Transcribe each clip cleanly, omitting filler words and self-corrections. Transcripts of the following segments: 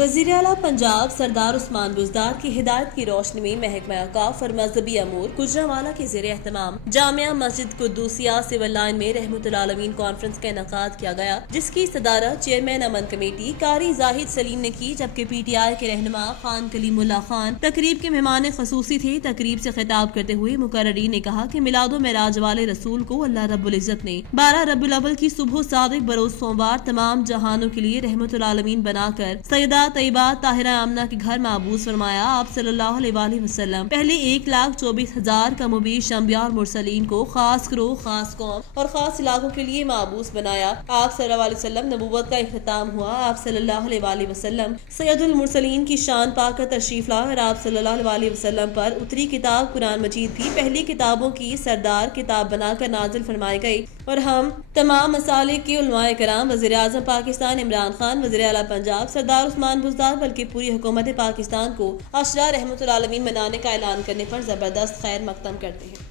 وزیر اعلیٰ پنجاب سردار عثمان بزدار کی ہدایت کی روشنی میں محکمہ اوقاف اور مذہبی امور گوجرانوالہ کے زیر اہتمام جامعہ مسجد قدوسیہ سول لائن میں رحمت العالمین کانفرنس کا انعقاد کیا گیا، جس کی صدارت چیئرمین امن کمیٹی قاری زاہد سلیم نے کی، جبکہ پی ٹی آئی کے رہنما خان کلیم اللہ خان تقریب کے مہمان خصوصی تھے۔ تقریب سے خطاب کرتے ہوئے مقررین نے کہا کہ میلاد و معراج والے رسول کو اللہ رب العزت نے 12 ربیع الاول کی صبح صادق بروز سوموار تمام جہانوں کے لیے رحمت العالمین بنا کر سیدہ طیبہ طاہرہ آمنہ کے گھر محبوس فرمایا۔ آپ صلی اللہ علیہ وسلم پہلے 1,24,000 کم و بیش انبیاء اور مرسلین کو خاص گروہ، خاص قوم اور خاص علاقوں کے لیے محبوس بنایا۔ آپ صلی اللہ علیہ وسلم نبوت کا اختتام ہوا۔ آپ صلی اللہ علیہ وسلم سید المرسلین کی شان پا کر تشریف لائے اور آپ صلی اللہ علیہ وسلم پر اتری کتاب قرآن مجید بھی پہلی کتابوں کی سردار کتاب بنا کر نازل فرمائی گئی، اور ہم تمام مسالک کے علماء کرام، وزیر اعظم پاکستان عمران خان، وزیر اعلیٰ پنجاب سردار عثمان بزدار بلکہ پوری حکومت پاکستان کو عشرہ رحمت العالمین منانے کا اعلان کرنے پر زبردست خیر مقدم کرتے ہیں۔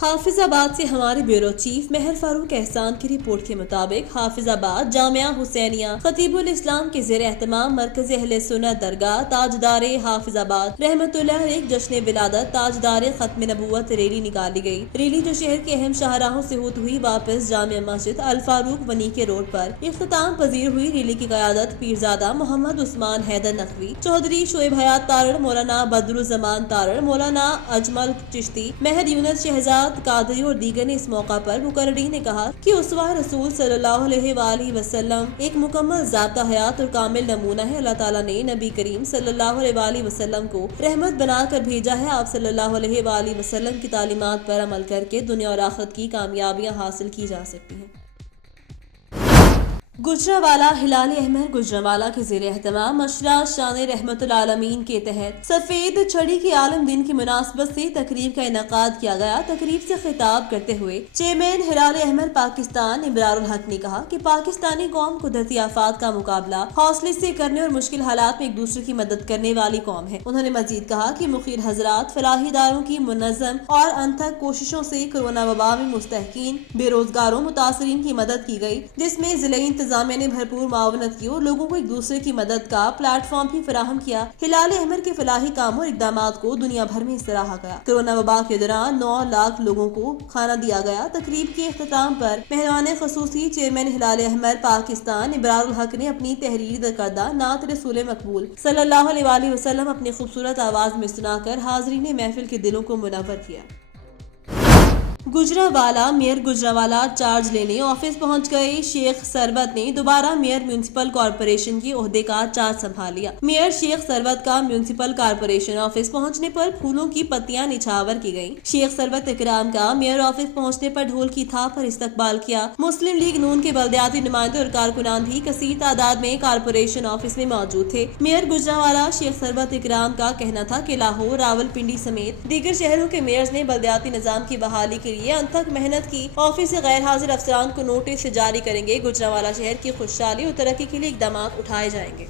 حافظ آباد سے ہمارے بیورو چیف مہر فاروق احسان کی رپورٹ کے مطابق حافظ آباد جامعہ حسینیہ خطیب الاسلام کے زیر اہتمام مرکز اہل سنت درگاہ تاجدار حافظ آباد رحمت اللہ علیہ جشن ولادت تاجدار ختم نبوت ریلی نکالی گئی۔ ریلی جو شہر کے اہم شاہراہوں سے ہوتی ہوئی واپس جامع مسجد الفاروق ونی کے روڈ پر اختتام پذیر ہوئی۔ ریلی کی قیادت پیرزادہ محمد عثمان حیدر نقوی، چودھری شعیب حیات تارڑ، مولانا بدرالزمان تارڑ، مولانا اجمل چشتی، مہر یونس شہزاد قادری اور دیگر نے اس موقع پر مقررین نے کہا کہ اسوہ رسول صلی اللہ علیہ وآلہ وسلم ایک مکمل ضابطہ حیات اور کامل نمونہ ہے۔ اللہ تعالیٰ نے نبی کریم صلی اللہ علیہ وآلہ وسلم کو رحمت بنا کر بھیجا ہے۔ آپ صلی اللہ علیہ وآلہ وسلم کی تعلیمات پر عمل کر کے دنیا اور آخرت کی کامیابیاں حاصل کی جا سکتی ہیں۔ گوجرانوالہ ہلال احمر گوجرانوالہ کے زیر اہتمام عشرہ شان رحمت العالمین کے تحت سفید چھڑی کے عالم دن کی مناسبت سے تقریب کا انعقاد کیا گیا۔ تقریب سے خطاب کرتے ہوئے چیئرمین ہلال احمر پاکستان ابرار الحق نے کہا کہ پاکستانی قوم قدرتی آفات کا مقابلہ حوصلے سے کرنے اور مشکل حالات میں ایک دوسرے کی مدد کرنے والی قوم ہے۔ انہوں نے مزید کہا کہ مخیر حضرات فلاحی اداروں کی منظم اور انتھک کوششوں سے کورونا وبا میں مستحقین، بے روزگاروں، متاثرین کی مدد کی گئی، جس میں ضلعی انتظامیہ نے بھرپور معاونت کی اور لوگوں کو ایک دوسرے کی مدد کا پلیٹ فارم بھی فراہم کیا۔ ہلال احمر کے فلاحی کاموں اور اقدامات کو دنیا بھر میں سراہا گیا۔ کورونا وبا کے دوران 9 لاکھ لوگوں کو کھانا دیا گیا۔ تقریب کے اختتام پر مہمان خصوصی چیئرمین ہلال احمر پاکستان ابرار الحق نے اپنی تحریر کردہ نعت رسول مقبول صلی اللہ علیہ وآلہ وسلم اپنی خوبصورت آواز میں سنا کر حاضرین محفل کے دلوں کو منور کیا۔ گوجرانوالہ میئر گوجرانوالہ چارج لینے آفس پہنچ گئے۔ شیخ ثروت نے دوبارہ میئر میونسپل کارپوریشن کے عہدے کا چارج سنبھال لیا۔ میئر شیخ ثروت کا میونسپل کارپوریشن آفس پہنچنے پر پھولوں کی پتیاں نچھاور کی گئیں۔ شیخ ثروت اکرام کا میئر آفس پہنچنے پر ڈھول کی تھاپ پر استقبال کیا۔ مسلم لیگ نون کے بلدیاتی نمائندے اور کارکنان بھی کثیر تعداد میں کارپوریشن آفس میں موجود تھے۔ میئر گوجرانوالہ شیخ ثروت اکرام کا کہنا تھا کہ لاہور، راولپنڈی سمیت دیگر شہروں کے میئرز نے بلدیاتی نظام کی بحالی کے لیے انتھک محنت کی۔ آفس سے غیر حاضر افسران کو نوٹس جاری کریں گے۔ گوجرانوالہ شہر کی خوشحالی اور ترقی کے لیے اقدامات اٹھائے جائیں گے۔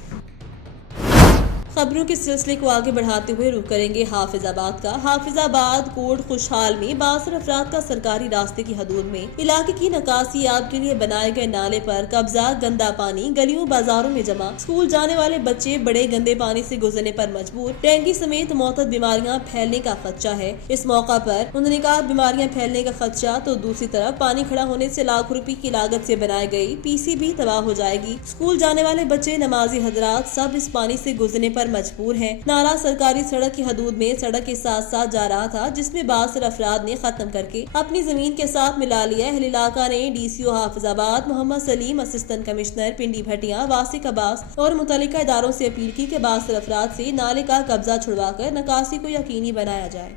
خبروں کے سلسلے کو آگے بڑھاتے ہوئے رخ کریں گے حافظ آباد کا۔ حافظ آباد کوٹ خوشحال میں 62 افراد کا سرکاری راستے کی حدود میں علاقے کی نکاسی آب کے لیے بنائے گئے نالے پر قبضہ، گندا پانی گلیوں بازاروں میں جمع، اسکول جانے والے بچے بڑے گندے پانی سے گزرنے پر مجبور، ڈینگی سمیت معتد بیماریاں پھیلنے کا خدشہ ہے۔ اس موقع پر انہوں نے کہا بیماریاں پھیلنے کا خدشہ تو دوسری طرف پانی کھڑا ہونے سے لاکھوں روپے کی لاگت سے بنائی گئی پی سی بھی تباہ ہو جائے گی۔ اسکول جانے والے بچے، نمازی حضرات سب اس پانی سے گزرنے پر مجبور ہیں۔ نالا سرکاری سڑک کی حدود میں سڑک کے ساتھ ساتھ جا رہا تھا، جس میں 62 افراد نے ختم کر کے اپنی زمین کے ساتھ ملا لیا۔ اہل علاقہ نے ڈی سی او حافظ آباد محمد سلیم، اسسٹنٹ کمشنر پنڈی بھٹیا واسق عباس اور متعلقہ اداروں سے اپیل کی کہ 62 افراد سے نالے کا قبضہ چھڑوا کر نکاسی کو یقینی بنایا جائے۔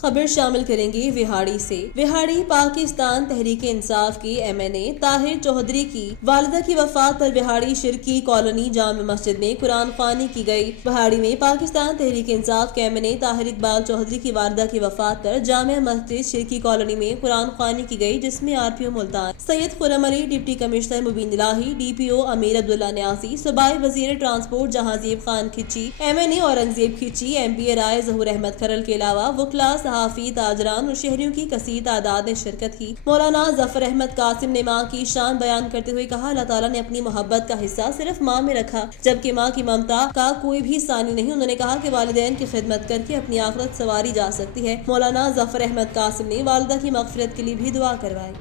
خبر شامل کریں گے وہاڑی سے۔ وہاڑی پاکستان تحریک انصاف کے ایم این اے طاہر چودھری کی والدہ کی وفات پر وہاڑی شرکی کالونی جامع مسجد میں قرآن خوانی کی گئی۔ وہاڑی میں پاکستان تحریک انصاف کے ایم این اے طاہر اقبال چودھری کی والدہ کی وفات پر جامع مسجد شرکی کالونی میں قرآن خوانی کی گئی، جس میں R P O Multan Syed Khurram Ali, deputy commissioner Mubeen Elahi, D P O Amir Abdullah Niazi, صوبائی وزیر transport Jahanzeb Khan Khichi, M N A Aurangzeb Khichi, M P A Rai Zahoor Ahmed Kharal کے علاوہ وکلاء صحافی، تاجران اور شہریوں کی کثیر تعداد نے شرکت کی۔ مولانا ظفر احمد قاسم نے ماں کی شان بیان کرتے ہوئے کہا، اللہ تعالیٰ نے اپنی محبت کا حصہ صرف ماں میں رکھا، جبکہ ماں کی ممتا کا کوئی بھی ثانی نہیں۔ انہوں نے کہا کہ والدین کی خدمت کر کے اپنی آخرت سنواری جا سکتی ہے۔ مولانا ظفر احمد قاسم نے والدہ کی مغفرت کے لیے بھی دعا کروائی۔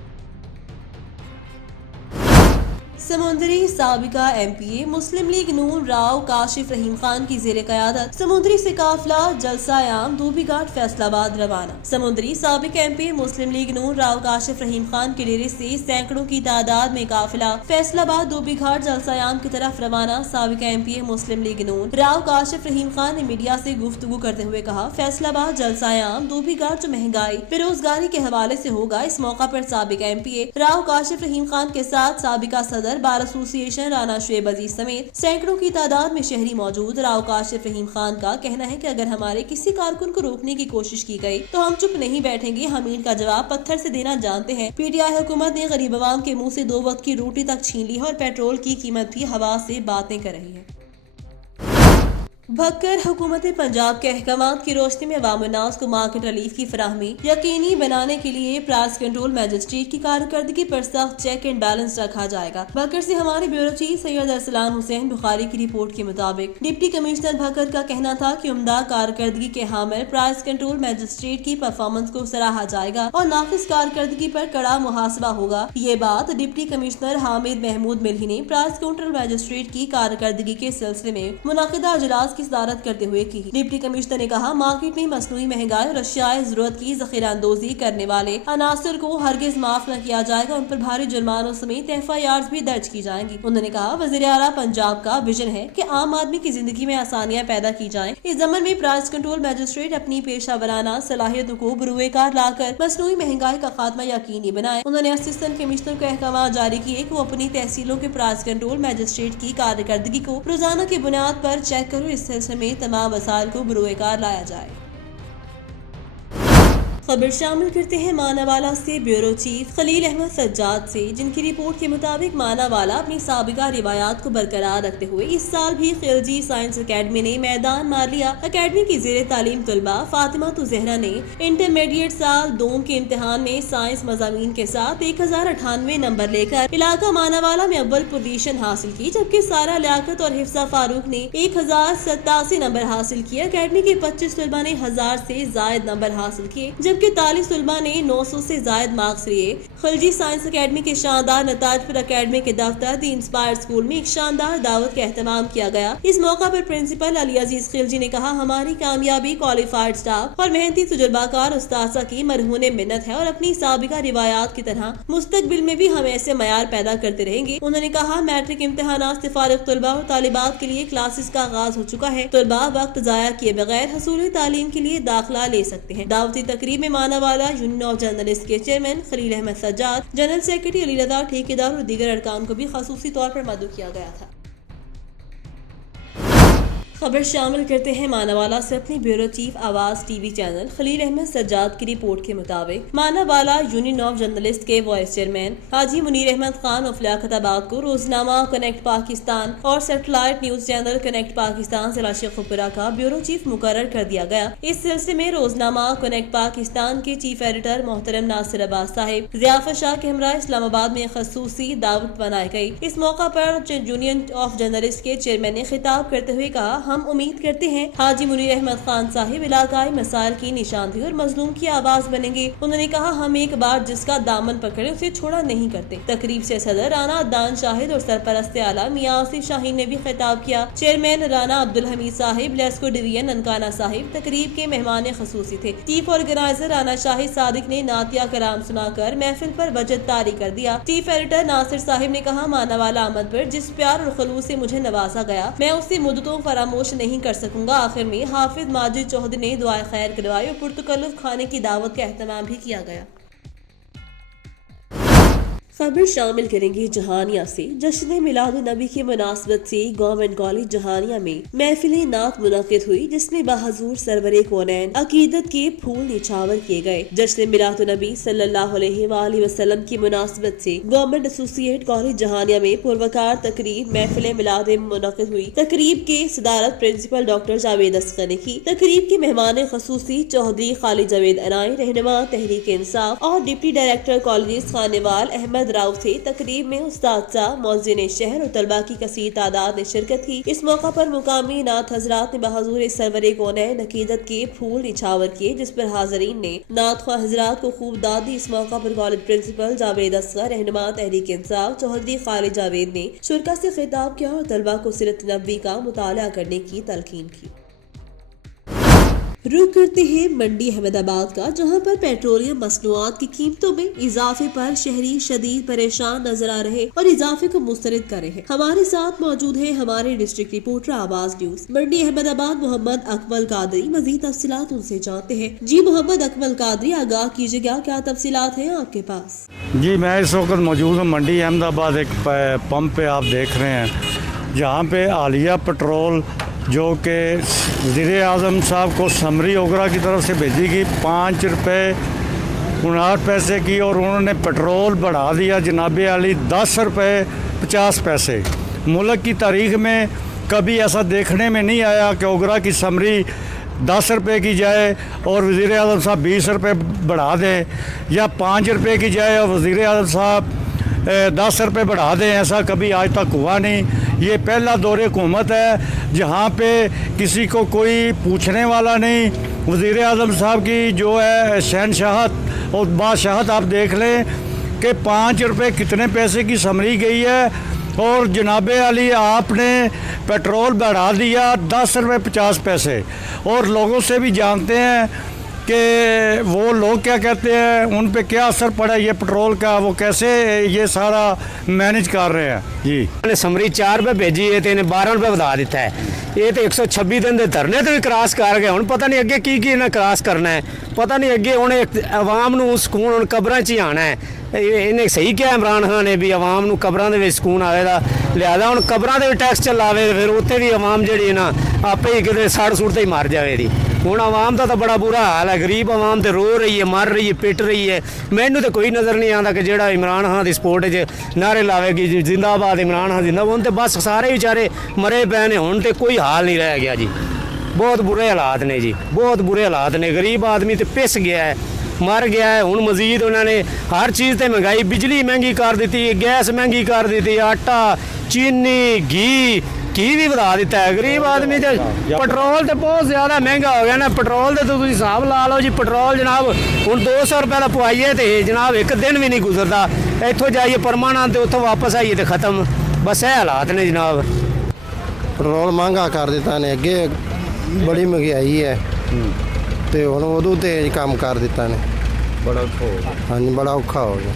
سمندری سابقہ ایم پی اے مسلم لیگ نون راؤ کاشف رحیم خان کی زیر قیادت سمندری سے قافلہ جلسہ عام دھوبی گھاٹ فیصل آباد روانہ۔ سمندری سابق ایم پی اے مسلم لیگ نون راؤ کاشف رحیم خان کے ڈیرے سے سینکڑوں کی تعداد میں قافلہ فیصل آباد دھوبی گھاٹ جلسہ عام کی طرف روانہ۔ سابق ایم پی اے مسلم لیگ نون راؤ کاشف رحیم خان نے میڈیا سے گفتگو کرتے ہوئے کہا، فیصل آباد جلسہ عام دھوبی گھاٹ جو مہنگائی، بے روزگاری کے حوالے سے ہوگا۔ اس موقع پر سابق ایم پی اے راؤ کاشف رحیم خان کے ساتھ سابقہ صدر بار ایسوسی ایشن رانا شعیب عزیز سمیت سینکڑوں کی تعداد میں شہری موجود۔ راؤ کاشف رحیم خان کا کہنا ہے کہ اگر ہمارے کسی کارکن کو روکنے کی کوشش کی گئی تو ہم چپ نہیں بیٹھیں گے، ہم ان کا جواب پتھر سے دینا جانتے ہیں۔ پی ٹی آئی حکومت نے غریب عوام کے منہ سے 2 وقت کی روٹی تک چھین لی ہے اور پیٹرول کی قیمت بھی ہوا سے باتیں کر رہی ہے۔ بھکر حکومت پنجاب کے احکامات کی روشنی میں عوام الناس کو مارکیٹ ریلیف کی فراہمی یقینی بنانے کے لیے پرائس کنٹرول میجسٹریٹ کی کارکردگی پر سخت چیک اینڈ بیلنس رکھا جائے گا۔ بھکر سے ہمارے بیورو چیف سید ارسلان حسین بخاری کی رپورٹ کے مطابق ڈپٹی کمشنر بھکر کا کہنا تھا کہ عمدہ کارکردگی کے حامل پرائس کنٹرول میجسٹریٹ کی پرفارمنس کو سراہا جائے گا اور ناقص کارکردگی پر کڑا محاسبہ ہوگا۔ یہ بات ڈپٹی کمشنر حامد محمود ملہی نے پرائس کنٹرول میجسٹریٹ کی کارکردگی کے سلسلے میں منعقدہ اجلاس کی صدارت کرتے ہوئے کی۔ ڈپٹی کمشنر نے کہا، مارکیٹ میں مصنوعی مہنگائی اور اشیاء ضرورت کی ذخیرہ اندوزی کرنے والے عناصر کو ہرگز معاف نہ کیا جائے گا، ان پر بھاری جرمانوں سمیت FIRs بھی درج کی جائیں گی۔ انہوں نے کہا، وزیر اعلیٰ پنجاب کا ویژن ہے کہ عام آدمی کی زندگی میں آسانیاں پیدا کی جائیں۔ اس ضمن میں پرائس کنٹرول میجسٹریٹ اپنی پیشہ ورانہ صلاحیتوں کو بروئے کار لا کر مصنوعی مہنگائی کا خاتمہ یقینی بنائے۔ انہوں نے اسسٹنٹ کمشنر کو احکامات جاری کیے کہ وہ اپنی تحصیلوں کے پرائس کنٹرول میجسٹریٹ کی کارکردگی کو روزانہ کی بنیاد پر چیک کرو۔ اس سلسلے میں تمام وسائل کو بروئے کار لایا جائے۔ خبر شامل کرتے ہیں مانا والا سے بیورو چیف خلیل احمد سجاد سے، جن کی رپورٹ کے مطابق مانا والا اپنی سابقہ روایات کو برقرار رکھتے ہوئے اس سال بھی خلجی سائنس اکیڈمی نے میدان مار لیا۔ اکیڈمی کی زیر تعلیم طلبہ فاطمہ زہرا نے انٹرمیڈیٹ سال دوم کے امتحان میں سائنس مضامین کے ساتھ 1098 نمبر لے کر علاقہ مانا والا میں اول پوزیشن حاصل کی، جبکہ سارا لیاقت اور حفصہ فاروق نے 1087 نمبر حاصل کیے۔ اکیڈمی کے 25 طلبہ نے 1000 سے زائد نمبر حاصل کیے، جبکہ 40 طلبہ نے 900 سے زائد مارکس لیے۔ خلجی سائنس اکیڈمی کے شاندار نتائج پر اکیڈمی کے دفتر دی انسپائر اسکول میں ایک شاندار دعوت کا اہتمام کیا گیا۔ اس موقع پر پرنسپل علی عزیز خلجی نے کہا، ہماری کامیابی کوالیفائڈ سٹاف اور محنتی تجربہ کار اساتذہ کی مرہون منت ہے اور اپنی سابقہ روایات کی طرح مستقبل میں بھی ہم ایسے معیار پیدا کرتے رہیں گے۔ انہوں نے کہا، میٹرک امتحانات سے فارغ طلبہ اور طالبات کے لیے کلاسز کا آغاز ہو چکا ہے۔ طلبہ وقت ضائع کیے بغیر حصول تعلیم کے لیے داخلہ لے سکتے ہیں۔ دعوتی تقریب میں مانا والا یونین آف جرنلسٹ کے چیئرمین خلیل احمد سجاد، جنرل سیکرٹری علی رضا، ٹھیکیدار اور دیگر ارکان کو بھی خصوصی طور پر مدعو کیا گیا تھا۔ خبر شامل کرتے ہیں مانا والا سے اپنی بیورو چیف آواز ٹی وی چینل خلیل احمد سجاد کی رپورٹ کے مطابق مانا والا یونین آف جرنلسٹ کے vice chairman Haji Munir Ahmad Khan of لیاقت آباد کو روزنامہ کنیکٹ پاکستان اور satellite news channel connect Pakistan ضلع شیخوپورہ کا بیورو چیف مقرر کر دیا گیا۔ اس سلسلے میں روزنامہ کنیکٹ پاکستان کے چیف ایڈیٹر محترم ناصر عباس صاحب ضیافت شاہ کے ہمراہ اسلام آباد میں خصوصی دعوت بنائی گئی۔ اس موقع پر یونین آف جرنلسٹ کے چیئرمین نے خطاب کرتے ہوئے کہا، ہم امید کرتے ہیں حاجی منیر احمد خان صاحب علاقائی مسائل کی نشاندہی اور مظلوم کی آواز بنیں گے۔ انہوں نے کہا، ہم ایک بار جس کا دامن پکڑے اسے چھوڑا نہیں کرتے۔ تقریب سے صدر رانا عدنان شاہد اور سرپرست اعلیٰ میاں آصف شاہین نے بھی خطاب کیا۔ چیئرمین رانا عبدالحمید صاحب، لیسکو ڈویژن ننکانہ صاحب تقریب کے مہمان خصوصی تھے۔ چیف آرگنائزر رانا شاہد صادق نے نعتیہ کلام سنا کر محفل پر وجد طاری کر دیا۔ چیف ایڈیٹر ناصر صاحب نے کہا، مانا والا آمد پر جس پیار اور خلوص سے مجھے نوازا گیا میں اسے مدتوں فراموش نہیں کر سکوں گا۔ آخر میں حافظ ماجد چودھری نے دعائے خیر کروائی اور پرتکلف کھانے کی دعوت کا اہتمام بھی کیا گیا۔ खबर शामिल करेंगे जहानिया से। जश्न मिलाद नबी की मुनासबत से गवर्नमेंट कॉलेज जहानिया में महफिल नात मुनक़िद हुई, जिसमें बाहजूर सरवरे कौनैन अकीदत के फूल निछावर किए गए। जश्न मिलाद नबी सल्लल्लाहु अलैहि वसल्लम की मुनासबत से गवर्नमेंट एसोसिएट कॉलेज जहानिया में पुरवकार तकरीब महफिल मिलाद मुनक़िद हुई। तकरीब के सदारत प्रिंसिपल डॉक्टर जावेद अस्कर ने की। तकरीब के मेहमान खसूसी चौधरी खालिद जावेद अनाई, रहनुमा तहरीक इंसाफ और deputy director college Khanewal Ahmed Rao थे। तकरीब में उस्ताद मौज़िन शहर और तलबा की कसीर तादाद ने शिरकत की। इस मौका पर मुकामी नात हजरात ने बहादुर सरवरे कौनैन अकीदत के फूल निछावर किए, जिस पर हाजरीन ने नात ख्वाह हजरात को खूब दाद दी। इस मौका पर कॉलेज प्रिंसिपल जावेद अस्कर, रहनुमा तहरीक इंसाफ चौधरी खालिद जावेद ने शुरका से खिताब किया और तलबा को सीरत नबवी का मुताला करने की तलकीन की। रुख करते हैं मंडी अहमदाबाद का, जहां पर पेट्रोलियम मसनूआत की कीमतों में इजाफे पर शहरी शदीद परेशान नजर आ रहे और इजाफे को मुस्तरद कर रहे हैं। हमारे साथ मौजूद है हमारे डिस्ट्रिक्ट रिपोर्टर आवाज न्यूज मंडी अहमदाबाद मोहम्मद अकमल कादरी। मजीद तफसीलात उनसे जानते हैं। जी मोहम्मद अकमल कादरी, आगाह कीजिएगा, क्या तफसीलात हैं आपके पास? जी मैं इस वक्त मौजूद हूँ मंडी अहमदाबाद एक पंप पे आप देख रहे हैं, जहाँ पे आलिया पेट्रोल जो कि वज़ीर आज़म साहब को समरी ओगरा की तरफ से भेजी गई 5 रुपये 59 पैसे की, और उन्होंने पेट्रोल बढ़ा दिया जनाब आली 10 रुपये 50 पैसे। मुल्क की तारीख़ में कभी ऐसा देखने में नहीं आया कि ओगरा की समरी 10 रुपये की जाए और वज़ीर आज़म साहब 20 रुपये बढ़ा दें, या 5 रुपये की जाए और वज़ीर आज़म साहब 10 रुपये बढ़ा दें। ऐसा कभी आज तक हुआ नहीं। ये पहला दौरे हुकूमत है जहाँ पे किसी को कोई पूछने वाला नहीं। वज़ीर आज़म साहब की जो है शहनशाहत और बादशाहत आप देख लें कि 5 रुपये कितने पैसे की समरी गई है, और जनाब अली आपने पेट्रोल बढ़ा दिया 10 रुपये 50 पैसे। और लोगों से भी जानते हैं कि वो लोग क्या कहते हैं, उन पे क्या असर पड़ा ये पेट्रोल का, वो कैसे ये सारा मैनेज कर रहे हैं। जी समरी 4 रुपये भेजी है तो इन्हें 12 रुपये बता दिता है। ये तो 126 दिन के धरने तो भी क्रॉस कर गए। हुण पता नहीं अगे की इन्हें क्रॉस करना है, पता नहीं अगे उन्हें आवाम नूं सुकून हुण कब्रां 'च ही आना है। इन्हें सही किया इमरान खान ने भी आवाम नूं कब्रां दे विच सुकून आवेगा, लिहाजा हुण कब्रां दे टैक्स चलावे, फिर उत्थे भी आवाम जिहड़ी ना आपे ही किते सड़ सुड़ ते ही मर जावे दी। हुण आवाम का तो बड़ा बुरा हाल है, गरीब आवाम तो रो रही है, मर रही है, पिट रही है। मैनू तो कोई नज़र नहीं आता कि जिहड़ा इमरान खान की सपोर्ट च नारे लावेगी जी जिंदाबाद इमरान खान जिंदा, हुण तो बस सारे बेचारे मरे पे ने, हुण तो कोई हाल नहीं रह गया जी। बहुत बुरे हालात ने जी, बहुत बुरे हालात ने। गरीब आदमी तो पिस गया है, मर गया है। हुण मजीद उन्होंने हर चीज़ ते महंगाई, बिजली महंगी कर दी, गैस महंगी कर दी, आटा चीनी घी भी बढ़ा दिता है। गरीब आदमी तो पेट्रोल तो बहुत ज़्यादा महंगा हो गया ना। पेट्रोल तो तुम हिसाब ला लो जी, पेट्रोल जनाब हुण 200 रुपये का पवाइए तो जनाब एक दिन भी नहीं गुजरता। इतों जाइए परमानेंट तो उतों वापस आइए तो ख़त्म। बस ये हालात ने जनाब। पेट्रोल महंगा कर दिता ने, अगे बड़ी महंगाई है तो हुण उदों तेज काम कर दिता ने। बड़ा औखा हो गया। हाँ जी, बड़ा औखा हो गया।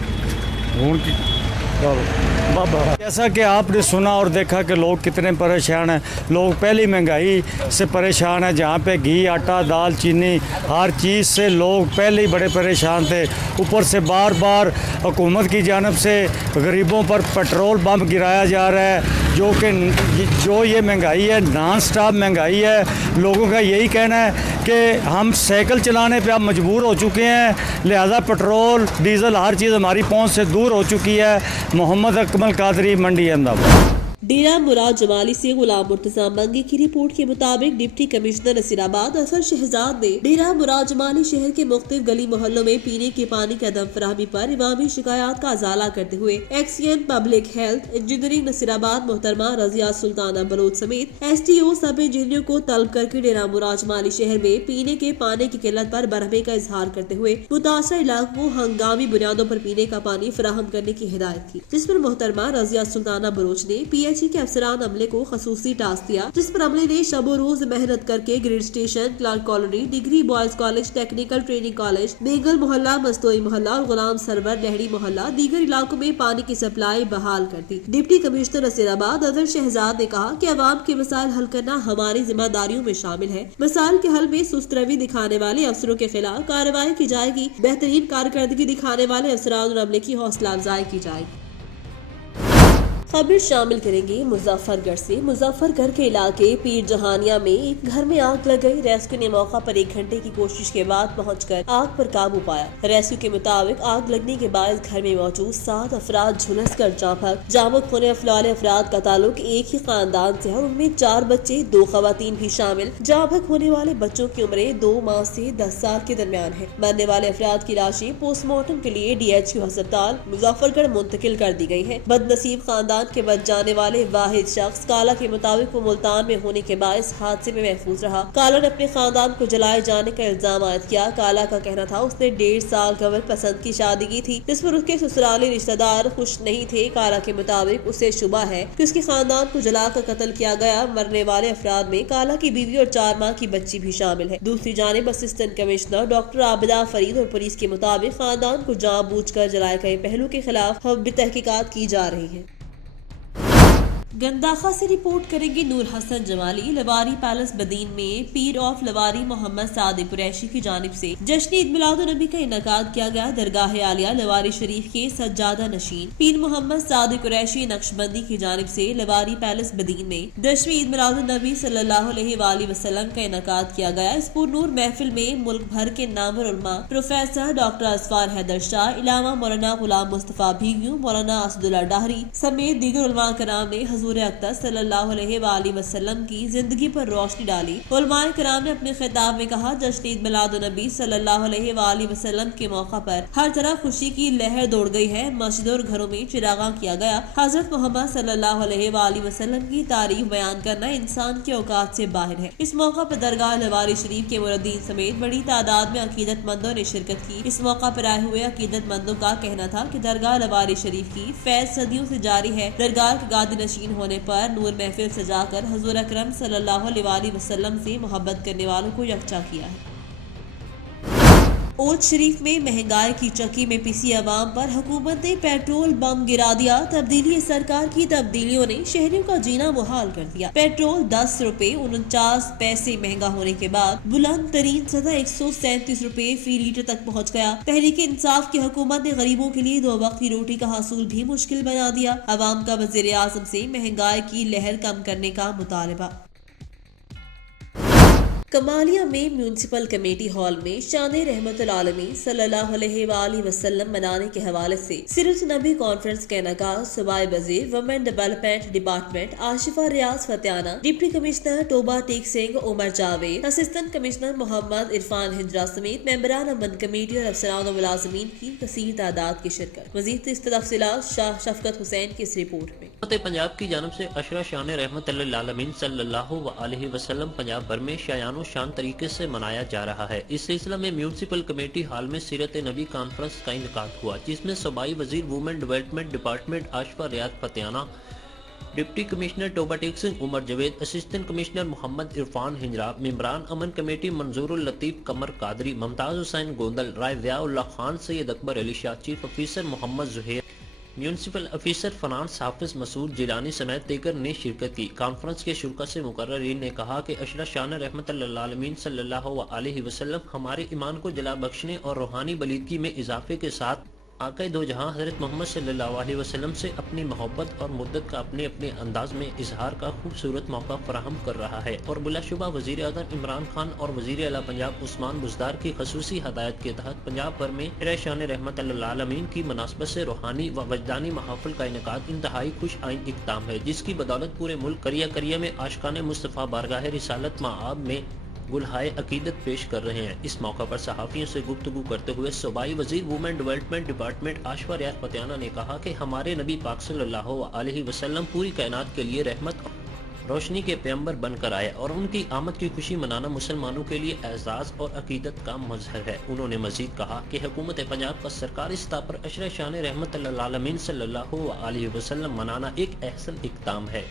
जैसा कि आपने सुना और देखा कि लोग कितने परेशान हैं। लोग पहली महंगाई से परेशान हैं, जहाँ पे घी आटा दाल चीनी हर चीज़ से लोग पहले ही बड़े परेशान थे। ऊपर से बार बार हुकूमत की जानब से गरीबों पर पेट्रोल बम गिराया जा रहा है, जो ये महंगाई है नॉन स्टॉप महंगाई है। लोगों का यही कहना है कि हम साइकिल चलाने पे अब मजबूर हो चुके हैं, लिहाजा पेट्रोल डीजल हर चीज़ हमारी पहुंच से दूर हो चुकी है। मोहम्मद अकमल कादरी, मंडी अहमदाबाद। डेरा मुराद जमाली से गुलाम मुर्तजा मंगी की रिपोर्ट के मुताबिक डिप्टी कमिश्नर नसीराबाद असर शहजाद ने डेरा मुराद जमाली शहर के मुख्तलिफ गली मोहल्लों में पीने के पानी की अदम फराहमी पर इवामी शिकायत का अजाला करते हुए XEN public health engineering Nasirabad मोहतरमा रजिया सुल्ताना बलोच समेत STO सब इंजीनियरों को तलब करके डेरा मुराद जमाली शहर में पीने के पानी की किल्लत पर बरहमे का इजहार करते हुए मुतासर इलाकों को हंगामी बुनियादों पर पीने का पानी फराहम करने की हिदायत की, जिस पर मोहतरमा रजिया सुल्ताना बलोच ने PH कुरैशी के अफसरान अमले को खसूसी टास्क दिया, जिस पर अमले ने शबो रोज मेहनत करके grid station, Clark colony, degree boys college, technical training college, Begal Mohalla, Mastoi मोहल्ला और गुलाम सरवर लहड़ी मोहल्ला दीगर इलाकों में पानी की सप्लाई बहाल कर दी। डिप्टी कमिश्नर नसीराबाद अदर शहजाद ने कहा कि अवाम के मसाइल हल करना हमारी जिम्मेदारियों में शामिल है। मसाइल के हल में सुस्त रवि दिखाने वाले अफसरों के खिलाफ कार्रवाई की जाएगी। बेहतरीन कारकर्दगी दिखाने वाले अफसरान और अमले की हौसला अफजाई की जाएगी। खबर शामिल करेंगे मुजफ्फरगढ़ से। मुजफ्फरगढ़ के इलाके पीर जहानिया में एक घर में आग लग गई। रेस्क्यू ने मौका पर 1 घंटे की कोशिश के बाद पहुंचकर आग पर काबू पाया। रेस्क्यू के मुताबिक आग लगने के बाद घर में मौजूद 7 अफराद झुलसकर जामक होने वाले अफराद का ताल्लुक एक ही खानदान से है और उनमें 4 बच्चे 2 खवातीन भी शामिल। जामक होने वाले बच्चों की उम्रें 2 माह से 10 साल के दरमियान है। मरने वाले अफराद की लाशें पोस्टमार्टम के लिए DHQ अस्पताल मुजफ्फरगढ़ मुंतकिल कर दी गई है। बदनसीब खानदान के बच जाने वाले वाहिद शख्स काला के मुताबिक वो मुल्तान में होने के बायस हादसे में महफूज रहा। काला ने अपने खानदान को जलाए जाने का इल्जाम आयद किया। काला का कहना था उसने 1.5 साल कबल पसंद की शादी की थी, जिस पर उसके ससुराली रिश्तेदार खुश नहीं थे। काला के मुताबिक उसे शुबा है कि उसके खानदान को जलाकर कत्ल किया गया। मरने वाले अफराद में काला की बीवी और 4 माह की बच्ची भी शामिल है। दूसरी जानिब assistant commissioner doctor Abida Farid और पुलिस के मुताबिक खानदान को जानबूझकर जलाए गए पहलू के खिलाफ अब भी तहकीकात की जा रही है। गंदाखा से रिपोर्ट करेंगे नूर हसन जमाली। लवारी पैलेस बदीन में पीर ऑफ लवारी मोहम्मद सादिक कुरैशी की जानिब से जश्न ईद मिलादुन नबी का इनकाद किया गया। दरगाह आलिया लवारी शरीफ के सज्जादा नशीन पीर मोहम्मद सादिक कुरैशी नक्शबंदी की जानिब से लवारी पैलेस बदीन में जश्न ईद मिलादुन नबी सल्लल्लाहु अलैहि वसल्लम का इनकाद किया गया। इस पुरनूर महफिल में मुल्क भर के नामवर उलमा प्रोफेसर डॉक्टर असफार हैदर शाह, इलामा मौलाना गुलाम मुस्तफा भीगू, मौलाना असदुल्ला डाहरी समेत दीगर उलमा कराम ने हुजूर अक़दस सल्लल्लाहु अलैहि वसल्लम की जिंदगी पर रोशनी डाली। उलमाए कराम ने अपने खिताब में कहा, जश्न ईद मिलादुन नबी सल्लल्लाहु अलैहि वसल्लम के मौका पर हर तरफ खुशी की लहर दौड़ गई है। मस्जिदों और घरों में चिरागा किया गया। हजरत मोहम्मद सल्लल्लाहु अलैहि वसल्लम की तारीफ बयान करना इंसान के औकात से बाहर है। इस मौका पर दरगाह लवारी शरीफ के मुरद्दीन समेत बड़ी तादाद में अकीदतमंदों ने शिरकत की। इस मौका पर आए हुए अकीदतमंदों का कहना था कि दरगाह लवारी शरीफ की फैज सदियों से जारी है। दरगाह के गादी नशीन होने पर नूर महफिल सजाकर हुजूर अकरम सल्लल्लाहु अलैहि वसल्लम से मोहब्बत करने वालों को यकजा किया है। ओद शरीफ में महंगाई की चक्की में पिसी अवाम पर हुकूमत ने पेट्रोल बम गिरा दिया। तब्दीली सरकार की तब्दीलियों ने शहरियों का जीना मुहाल कर दिया। पेट्रोल 10 रुपए 49 पैसे महंगा होने के बाद बुलंद तरीन सतह 137 रुपए फी लीटर तक पहुँच गया। तहरीक इंसाफ की हुकूमत ने गरीबों के लिए 2 वक्त की रोटी का हासिल भी मुश्किल बना दिया। अवाम का वज़ीर आज़म से महंगाई की लहर कम करने का मुतालबा। कमालिया में म्यूनिसिपल कमेटी हॉल में शान-ए रहमतुल आलमीन सल्लल्लाहु अलैहि वसल्लम मनाने के हवाले से सीरत नबी कॉन्फ्रेंस का इनेकाद सूबाई वजीर women development department Ashifa Riaz Fatyana, deputy commissioner Toba Tek Singh, Umar Javed, assistant commissioner Muhammad Irfan Hijra समेत मेंबरान अमन कमेटी और अफसरान और मुलाजिमीन की कसीर तादाद की शिरकत। मज़ीद तफसीलात शाह शफकत हुसैन की इस रिपोर्ट में। पंजाब की जानब से अशरा शान रहमतुल्लाह आलमीन सल्लल्लाहु अलैहि वसल्लम पंजाब भर में शायानो शान तरीके से मनाया जा रहा है। इस सिलसिले में म्यूनिसिपल कमेटी हॉल में सीरत नबी कॉन्फ्रेंस का इनेकाद हुआ, जिसमें सूबाई वजीर women development department Ashifa Riaz Fatyana, deputy commissioner Toba Tek Singh, Umar Javed, assistant commissioner Muhammad Irfan Hijra, मेंबरान Aman committee Manzoorul Latif Qamar Qadri, Mumtaz Hussain Gondal, Rai Ziaullah Khan, Syed Akbar Ali Shah, chief officer Muhammad Zuhair, municipal officer finance Hafiz Masood Jilani समेत दीगर ने शिरकत की। कॉन्फ्रेंस के शुरा से मुकर्ररीन ने कहा कि अशरा शान रहमतुल्लाह आलमीन सल्लल्लाहु अलैहि वसल्लम हमारे ईमान को जला बख्शने और रूहानी बलीदगी में इजाफे के साथ आक़ाए दो जहां हज़रत मोहम्मद सल्लल्लाहु अलैहि वसल्लम से अपनी मोहब्बत और मुद्दत का अपने अपने अंदाज में इजहार का खूबसूरत मौका फराहम कर रहा है। और बिलाशुबा वज़ीर आज़म इमरान खान और वज़ीर आला पंजाब उस्मान बुज़दार की ख़ुसूसी हदायत के तहत पंजाब भर में शान रहमतुल्लाह आलमीन की मुनासबत से रूहानी व वजदानी महफ़िल का इनेकाद इंतहाई खुश आइन इक़दाम है, जिसकी बदौलत पूरे मुल्क करिया करिया में आशिकाने मुस्तफ़ा बारगाह रिसालत माआब में गुलहाए अकीदत पेश कर रहे हैं। इस मौका पर सहाफ़ियों से गुफ्तगू करते हुए सूबाई वजीर women development department Ashifa Riaz Fatyana ने कहा कि हमारे नबी पाक सल्लल्लाहु अलैहि वसल्लम पूरी कायनात के लिए रहमत रोशनी के पैगंबर बनकर आए और उनकी आमद की खुशी मनाना मुसलमानों के लिए एजाज और अकीदत का मजहर है। उन्होंने मजीद कहा कि हुकूमत पंजाब का सरकारी सतह पर अशरा शान रहमत आलमीन सल्लल्लाहु अलैहि वसल्लम मनाना एक अहसन इक़दाम है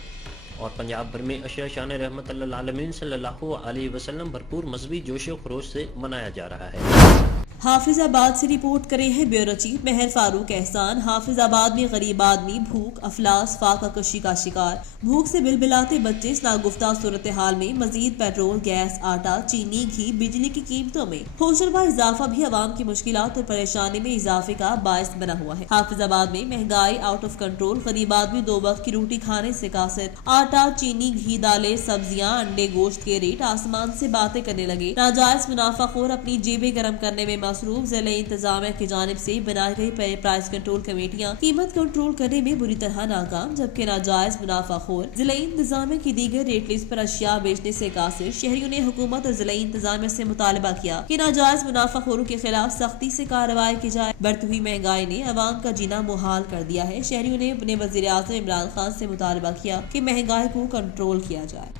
और पंजाब भर में अशरा शान रहमत आलमीन सल्लल्लाहु अलैहि वसल्लम भरपूर मजहबी जोश व खरोश से मनाया जा रहा है। हाफिजाबाद से रिपोर्ट करे हैं ब्यूरो चीफ मेहर फारूक एहसान। हाफिजाबाद में गरीब आदमी भूख, अफलास, फाका कशी का शिकार। भूख से बिलबिलाते बच्चे। इस नागुफ्ता सूरत हाल में मजीद पेट्रोल, गैस, आटा, चीनी, घी, बिजली की कीमतों में होशरबा इजाफा भी आवाम की मुश्किलात और परेशानी में इजाफे का बायस बना हुआ है। हाफिजाबाद में महंगाई आउट ऑफ कंट्रोल। गरीब आदमी 2 वक्त की रोटी खाने से कासिर। आटा, चीनी, घी, दालें, सब्जियां, अंडे, गोश्त के रेट आसमान से बातें करने लगे। नाजायज मुनाफाखोर अपनी जेबें गर्म करने में मसरूफ। ज़िला इंतजामिया की जानिब से बनाई गई प्राइस कंट्रोल कमेटियां कीमत कंट्रोल करने में बुरी तरह नाकाम, जबकि नाजायज मुनाफाखोर ज़िला इंतजामिया की दीगर रेट लिस्ट पर अशिया बेचने से कासिर। शहरियों ने हुकूमत और ज़िला इंतजामिया से मुतालबा किया कि नाजायज मुनाफाखोरों के खिलाफ सख्ती से कार्रवाई की जाए। बढ़ती हुई महंगाई ने अवाम का जीना मुहाल कर दिया है। शहरियों ने अपने वज़ीर आज़म इमरान खान से मुतालबा किया कि महंगाई को कंट्रोल किया जाए।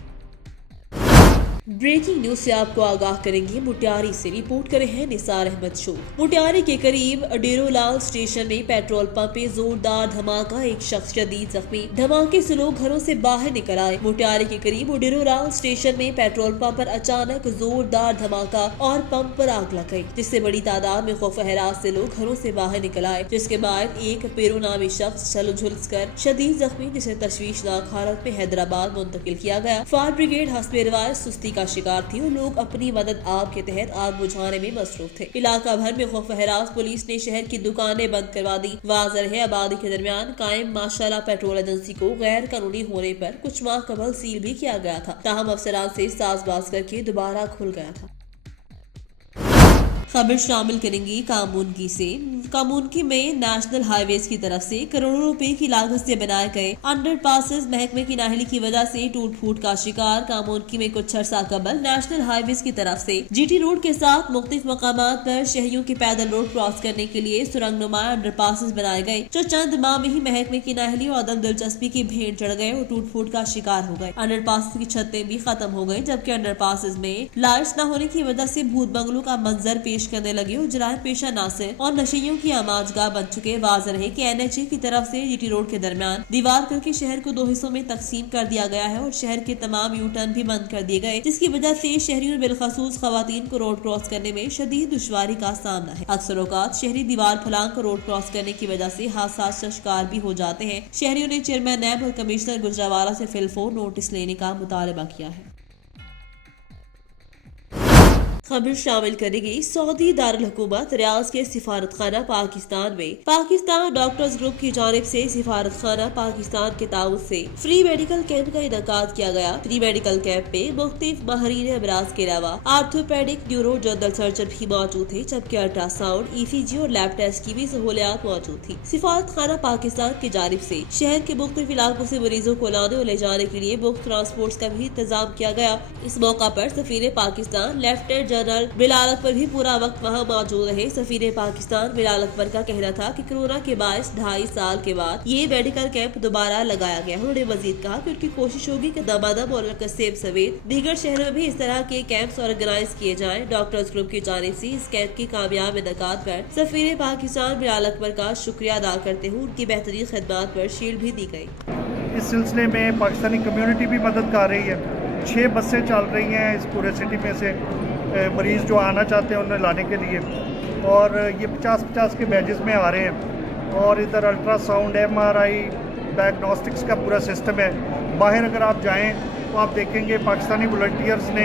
ब्रेकिंग न्यूज से आपको आगाह करेंगे मुटियारी से। रिपोर्ट करे हैं निसार अहमद शो। मुटियारी के करीब डेरोलाल स्टेशन में पेट्रोल पंप पे जोरदार धमाका, एक शख्स शदीद जख्मी। धमाके से लोग घरों से बाहर निकल आए। मुटियारी के करीब डेरोलाल स्टेशन में पेट्रोल पंप पर अचानक जोरदार धमाका और पंप पर आग लग गई, जिससे बड़ी तादाद में खौफ हरास से लोग घरों से बाहर निकल आए। जिसके बाद एक पेरू नामी शख्स झुलस कर शदीद जख्मी, जिसे तशवीशनाक हालत में हैदराबाद मुंतकिल किया गया। फायर ब्रिगेड हस्बे रिवायत सुस्ती का शिकार थी और लोग अपनी मदद आप के तहत आग बुझाने में मसरूफ थे। इलाका भर में खौफ हरास। पुलिस ने शहर की दुकानें बंद करवा दी। वाज़ेह है आबादी के दरमियान कायम माशाल्लाह पेट्रोल एजेंसी को गैर कानूनी होने पर कुछ माह कबल सील भी किया गया था, ताहम अफसरान से साजबाज करके दोबारा खुल गया था। खबर शामिल करेंगी कामूनगी से। कामूनगी में नेशनल हाईवेज की तरफ से करोड़ों रुपए की लागत से बनाए गए अंडर पासेस महकमे की नाहली की वजह से टूट फूट का शिकार। कामूनगी में कुछ अर्सा कबल नेशनल हाईवेज की तरफ से जीटी रोड के साथ मुख्तलिफ मकामात पर शहरियों के पैदल रोड क्रॉस करने के लिए सुरंगनुमा अंडर पासेस बनाए गए, जो चंद माह में ही महकमे की नाहली और अदम दिलचस्पी की भेंट चढ़ गए और टूट फूट का शिकार हो गए। अंडर पासेस की छतें भी खत्म हो गयी, जबकि अंडर पासेस में लाइट्स न होने की वजह से भूत बंगलों का मंजर पेश करने लगे और जराए पेशा नासिर और नशेइयों की आमाजगाह बन चुके। वाज़ेह है कि एनएचए की तरफ से जीटी रोड के दरमियान दीवार करके शहर को 2 हिस्सों में तकसीम कर दिया गया है और शहर के तमाम यू टर्न भी बंद कर दिए गए, जिसकी वजह से शहरियों बिलखसूस खवातीन को रोड क्रॉस करने में शदीद दुश्वारी का सामना है। अक्सर औकात शहरी दीवार फलांग कर रोड क्रॉस करने की वजह से हादसा का शिकार भी हो जाते हैं। शहरियों ने चेयरमैन नैब और कमिश्नर गुजरावाला से फिलफोर नोटिस लेने का मुतालबा किया है। खबर शामिल करेगी सऊदी दारुल हुकूमत रियाज के सिफारत खाना पाकिस्तान में। पाकिस्तान डॉक्टर्स ग्रुप की जानिब से सिफारत खाना पाकिस्तान के ताउन से फ्री मेडिकल कैंप का इनेकाद किया गया। फ्री मेडिकल कैंप में मुख्तलिफ माहिरीन अमराज के अलावा आर्थोपेडिक, न्यूरो, जनरल सर्जन भी मौजूद थे, जबकि अल्ट्रासाउंड, ECG और लैब टेस्ट की भी सहूलियात मौजूद थी। सिफारत खाना पाकिस्तान की जानिब से शहर के मुख्तलिफ इलाकों से मरीजों को लाने और ले जाने के लिए मुफ्त ट्रांसपोर्ट का भी इंतजाम किया गया। इस मौका पर सफीर पाकिस्तान लेफ्टिनेंट जनरल बिलाल अकबर भी पूरा वक्त वहाँ मौजूद रहे। सफीर पाकिस्तान बिलाल अकबर का कहना था कि कोरोना के बायस 2.5 साल के बाद ये मेडिकल कैंप दोबारा लगाया गया। उन्होंने मजीद कहा कि उनकी कोशिश होगी कि दमादम और अलकसेब समेत दीगर शहरों में भी इस तरह के कैंप्स ऑर्गेनाइज किए जाएं। डॉक्टर्स ग्रुप की जानिब से इस कैंप की कामयाब इनेकाद पर सफीर पाकिस्तान बिलाल अकबर का शुक्रिया अदा करते हुए उनकी बेहतरीन खिदमत पर शील्ड भी दी गई। इस सिलसिले में पाकिस्तानी कम्युनिटी भी मदद कर रही है। 6 बसें चल रही हैं इस पूरे सिटी में से मरीज़ जो आना चाहते हैं उन्हें लाने के लिए, और ये 50-50 के बैचेस में आ रहे हैं। और इधर अल्ट्रासाउंड, MRI, डायग्नोस्टिक्स का पूरा सिस्टम है। बाहर अगर आप जाएं तो आप देखेंगे पाकिस्तानी वॉलंटियर्स ने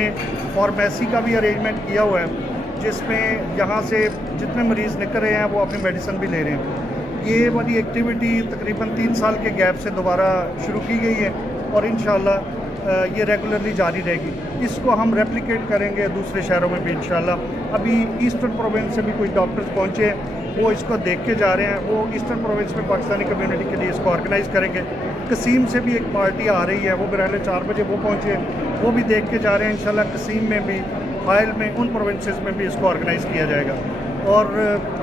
फार्मेसी का भी अरेंजमेंट किया हुआ है, जिसमें यहाँ से जितने मरीज़ निकल रहे हैं वो अपनी मेडिसिन भी ले रहे हैं। ये वाली एक्टिविटी तकरीबन 3 साल के गैप से दोबारा शुरू की गई है और इंशाल्लाह ये रेगुलरली जारी रहेगी। इसको हम रेप्लिकेट करेंगे दूसरे शहरों में भी इंशाल्लाह। अभी ईस्टर्न प्रोविंस से भी कुछ डॉक्टर्स पहुँचे, वो इसको देख के जा रहे हैं। वो ईस्टर्न प्रोविंस में पाकिस्तानी कम्युनिटी के लिए इसको ऑर्गेनाइज़ करेंगे। कसीम से भी एक पार्टी आ रही है, वो बरहले 4 बजे वो पहुँचे, वो भी देख के जा रहे हैं। इंशाल्लाह कसीम में भी, फाइल में, उन प्रोविंसेस में भी इसको ऑर्गेनाइज़ किया जाएगा। और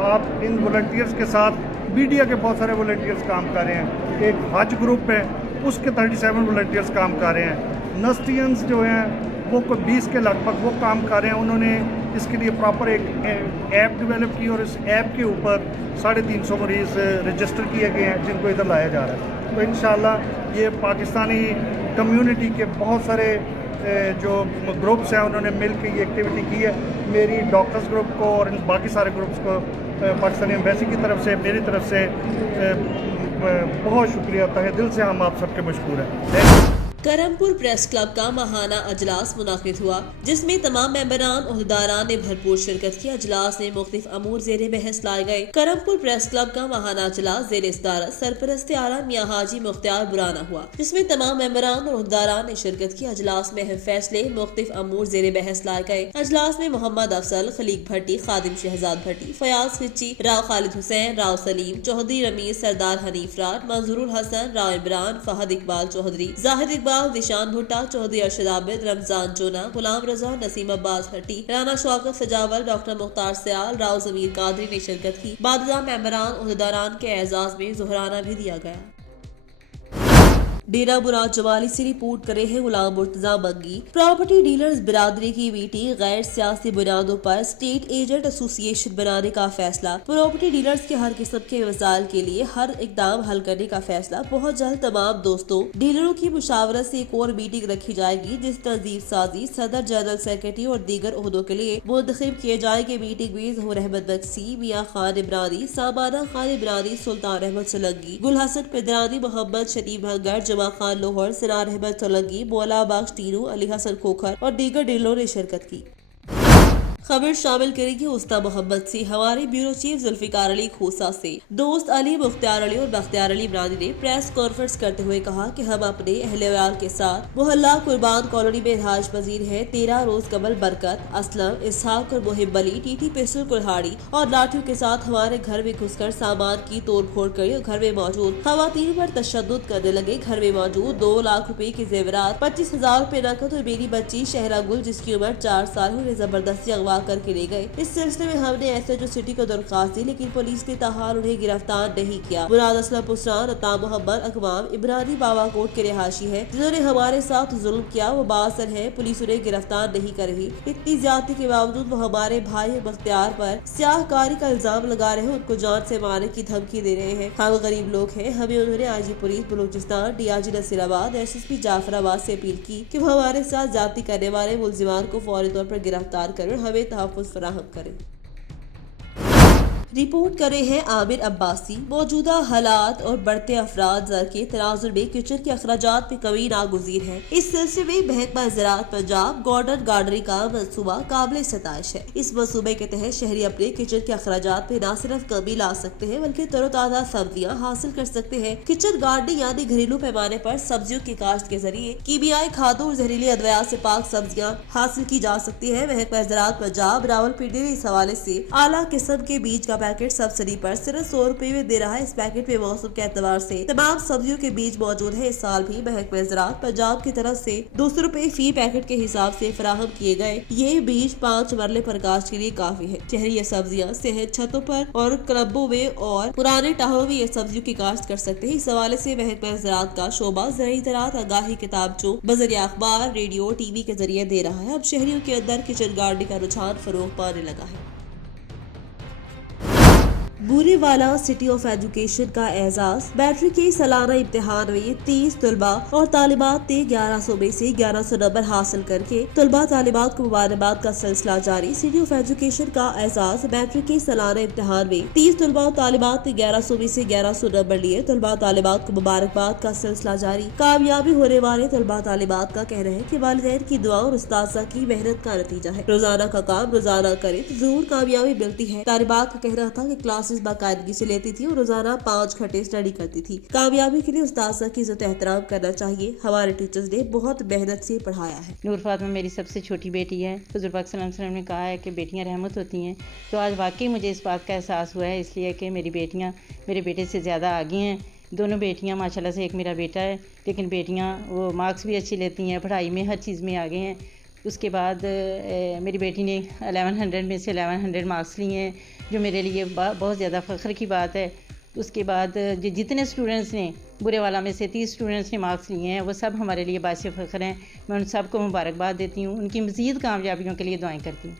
आप इन वॉलंटियर्स के साथ मीडिया के बहुत सारे वॉलंटियर्स काम कर रहे हैं। एक हज ग्रुप है, उसके 37 वॉलंटियर्स काम कर रहे हैं। नस्टियंस जो हैं वो कोई 20 के लगभग वो काम कर रहे हैं। उन्होंने इसके लिए प्रॉपर एक ऐप डेवलप की और इस ऐप के ऊपर 350 मरीज़ रजिस्टर किए गए हैं जिनको इधर लाया जा रहा है। तो इंशाल्लाह ये पाकिस्तानी कम्युनिटी के बहुत सारे जो ग्रुप्स हैं उन्होंने मिल के ये एक्टिविटी की है। मेरी डॉक्टर्स ग्रुप को और इन बाकी सारे ग्रुप्स को पाकिस्तानी एम्बेसी की तरफ से, मेरी तरफ से बहुत शुक्रिया तहे दिल से हम आप सबके मशकूर हैं। करमपुर प्रेस क्लब का माहाना अजलास मुनाकिद हुआ, जिसमें तमाम मेंबरान ओहदेदारान ने भरपूर शिरकत की। अजलास में मुख्तलिफ अमूर ज़ेरे बहस लाए गए। करमपुर प्रेस क्लब का माहाना अजलास ज़ेरे सदारत सरपरस्त आला मियां हाजी मुख्तार बुराना हुआ, जिसमें तमाम मेंबरान और ओहदेदारान ने शिरकत की। अजलास में अहम फैसले मुख्तलिफ अमूर ज़ेरे बहस लाए गए। अजलास में मोहम्मद अफसल, खलीक भट्टी, खादिम शहजाद भट्टी, फयाज खिच्ची, राव खालिद हुसैन, राव सलीम, चौधरी रमीज, सरदार हनीफ राट, मंजूरुल हसन, राव इमरान, फहद इकबाल चौधरी, जाहिद इकबाल, दिशान भुट्टा, चौधरी अरशद आबिद, रमजान जोना, गुलाम रजा, नसीम अब्बास हट्टी, राना शौकत सजावल, डॉक्टर मुख्तार सयाल, राव जमीर कादरी ने शिरकत की। बादशाह मेंबरान ओहदेदारान के एजाज में जुहराना भी दिया गया। डेरा मुराद जमाली से रिपोर्ट करे हैं गुलाम मुर्तजा बंगी। प्रॉपर्टी डीलर्स बिरादरी की मीटिंग गैर सियासी बुनियादों पर स्टेट एजेंट एसोसिएशन बनाने का फैसला। प्रॉपर्टी डीलर्स के हर किस्म के मसाइल के लिए हर इकदाम हल करने का फैसला। बहुत जल्द तमाम दोस्तों डीलरों की मुशावरत से एक और मीटिंग रखी जाएगी, जिस तंजीम साजी सदर, जनरल सेक्रेटरी और दीगर ओहदों के लिए मुंतखब किए जाएंगे। मीटिंग में ज़हूर अहमद बक्सी, मियां खान इमरानी, सामाना खान इमरानी, सुल्तान अहमद सोलंकी, गुल हसन पिदरानी, मोहम्मद शरीफ भंगर, जमा खान लोहर, सिनार अहमद सोलंकी, मौला बख्श टीनू, अली हसन खोखर और दीगर डीलरों ने शिरकत की। खबर शामिल करेगी उस्ता मोहम्मद से। हमारे ब्यूरो चीफ जुल्फिकार अली खोसा से दोस्त अली, मुख्तार अली और बख्तियार अली इमरानी ने प्रेस कॉन्फ्रेंस करते हुए कहा कि हम अपने अहले के साथ मोहल्ला कुर्बान कॉलोनी में रिहाइश पजीर है। 13 रोज कबल बरकत, असलम, इसहाक और मुहिब अली टीटी पिस्टल कुल्हाड़ी और लाठियों के साथ हमारे घर में घुसकर सामान की तोड़ फोड़ करी और घर में मौजूद खवातीन पर तशद्दुद करने लगे। घर में मौजूद 2 लाख रुपए के जेवरात, 25,000 रुपए नकद और मेरी बच्ची शहरा गुल जिसकी उम्र 4 साल उन्हें जबरदस्ती अगवा करके ले गए। इस सिलसिले में हमने एसएचओ सिटी को दरखास्त दी, लेकिन पुलिस ने ताहाल उन्हें गिरफ्तार नहीं किया। मुराद असलम पुसरान, अता मोहम्मद अकवाम इमरानी बावाकोट के रिहायशी है जिन्होंने हमारे साथ जुल्म किया, वो बासर है। पुलिस उन्हें गिरफ्तार नहीं कर रही। इतनी ज्यादती के बावजूद वो हमारे भाई बख्तियार पर स्याहकारी का इल्जाम लगा रहे हैं, उनको जान से मारने की धमकी दे रहे हैं। हम गरीब लोग हैं। हमें उन्होंने IG police Balochistan, DIG Nasirabad, SSP Jafrabad से अपील की कि वो हमारे साथ ज्यादती करने वाले मुलजिमान को फौरी तौर पर गिरफ्तार करें और हमें तहफ़्फ़ुज़ फराहम करें। रिपोर्ट करे हैं आमिर अब्बासी। मौजूदा हालात और बढ़ते अफराद ज़र के तनाजुर में किचन के अखराजात में कमी नागुज़ीर है। इस सिलसिले में महकमा ज़राअत पंजाब गार्डन गार्डनिंग का मनसूबा काबिल सताइश है। इस मनसूबे के तहत शहरी अपने किचन के अखराजात में न सिर्फ कमी ला सकते हैं बल्कि तरोताज़ा सब्जियाँ हासिल कर सकते हैं। किचन गार्डनिंग यानी घरेलू पैमाने पर सब्जियों की काश्त के जरिए कीमियाई खादों और जहरीली अद्वियात से पाक सब्जियाँ हासिल की जा सकती है। महकमा ज़राअत पंजाब रावलपिंडी ने इस हवाले से आला किस्म के बीज का पैकेट सब्सिडी पर सिर्फ 100 रुपए में दे रहा है। इस पैकेट में मौसम के एतबार से तमाम सब्जियों के बीज मौजूद है। इस साल भी महकमा ज़राअत पंजाब की तरफ से 200 रुपए फी पैकेट के हिसाब से फराहम किए गए। ये बीज 5 मरले पर काश्त के लिए काफी है। शहरी ये सब्जियां सेहत छतों पर और क्लबों में और पुराने टाहों में ये सब्जियों की काश्त कर सकते हैं। इस हवाले से महकमा ज़राअत का शोबा ज़राई ज़राअत आगाही किताबचों बज़रिया अखबार, रेडियो, टीवी के जरिए दे रहा है। अब शहरियों के अंदर किचन गार्डनिंग का रुझान फरोग पाने लगा है। बूरेवाला सिटी ऑफ एजुकेशन का एजाज। बैटरी के सालाना इम्तिहान में 30 तलबा और तालिबात ने 1100 में से 1100 नंबर हासिल करके तलबा तालिबात को मुबारकबाद का सिलसिला जारी। सिटी ऑफ एजुकेशन का एजाज। बैटरी के सालाना इम्तिहान में 30 तलबा और तालिबात ने 1100 में से 1100 नंबर लिए। तलबा तालिबात को मुबारकबाद का सिलसिला जारी। कामयाबी होने वाले तलबा तालिबात का कहना है कि वालिदैन की दुआ और उस्ताज़ा की मेहनत का नतीजा है। रोजाना का काम रोजाना करे तो जरूर कामयाबी मिलती है। तालिबात का कहना था कि क्लासेस बाकायदगी से लेती थी और रोजाना 5 घंटे स्टडी करती थी। कामयाबी के लिए उस्ताज़ा की इज्जत एहतराम करना चाहिए। हमारे टीचर्स ने बहुत मेहनत से पढ़ाया है। नूर फातिमा मेरी सबसे छोटी बेटी है। हुज़ूर पाक सल्लल्लाहु अलैहि वसल्लम ने कहा है कि बेटियां रहमत होती हैं, तो आज वाकई मुझे इस बात का एहसास हुआ है, इसलिए कि मेरी बेटियां मेरे बेटे से ज़्यादा आगे हैं। दोनों बेटियां माशाल्लाह से, एक मेरा बेटा है, लेकिन बेटियां वो मार्क्स भी अच्छी लेती हैं, पढ़ाई में हर चीज़ में आगे हैं। उसके बाद मेरी बेटी ने 1100 में से 1100 मार्क्स लिए हैं, जो मेरे लिए बहुत ज़्यादा फ़ख्र की बात है। اس کے بعد جتنے اسٹوڈنٹس نے برے والا میں سے 30 اسٹوڈنٹس نے مارکس لیے ہیں وہ سب ہمارے لیے باعث فخر ہیں. میں ان سب کو مبارکباد دیتی ہوں. ان کی مزید کامیابیوں کے لیے دعائیں کرتی ہوں.